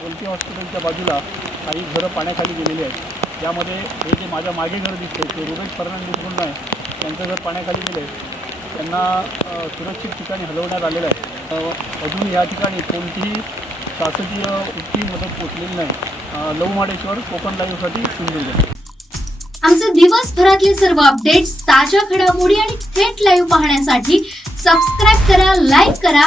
Kolti हॉस्पिटलच्या बाजूला काही घरं पाण्याखाली गेलेली आहेत. त्यामध्ये हे जे माझ्या मागे घर दिसते ते रुबेश फर्नांडिस म्हणून आहे. त्यांचं घर पाण्याखाली गेले त्यांना सुरक्षित ठिकाणी हलवण्यात आलेलं आहे. अजून या ठिकाणी कोणतीही शासकीय उच्ची मदत पोचलेली नाही. अ, लवमाडेश्वर कोकण लाईव्हसाठी सिंधुदुर्ग. आमचे दिवसभरातले सर्व अपडेट्स ताज्या घडामोडी आणि थेट लाईव्ह पाहण्यासाठी सबस्क्राईब करा लाईक करा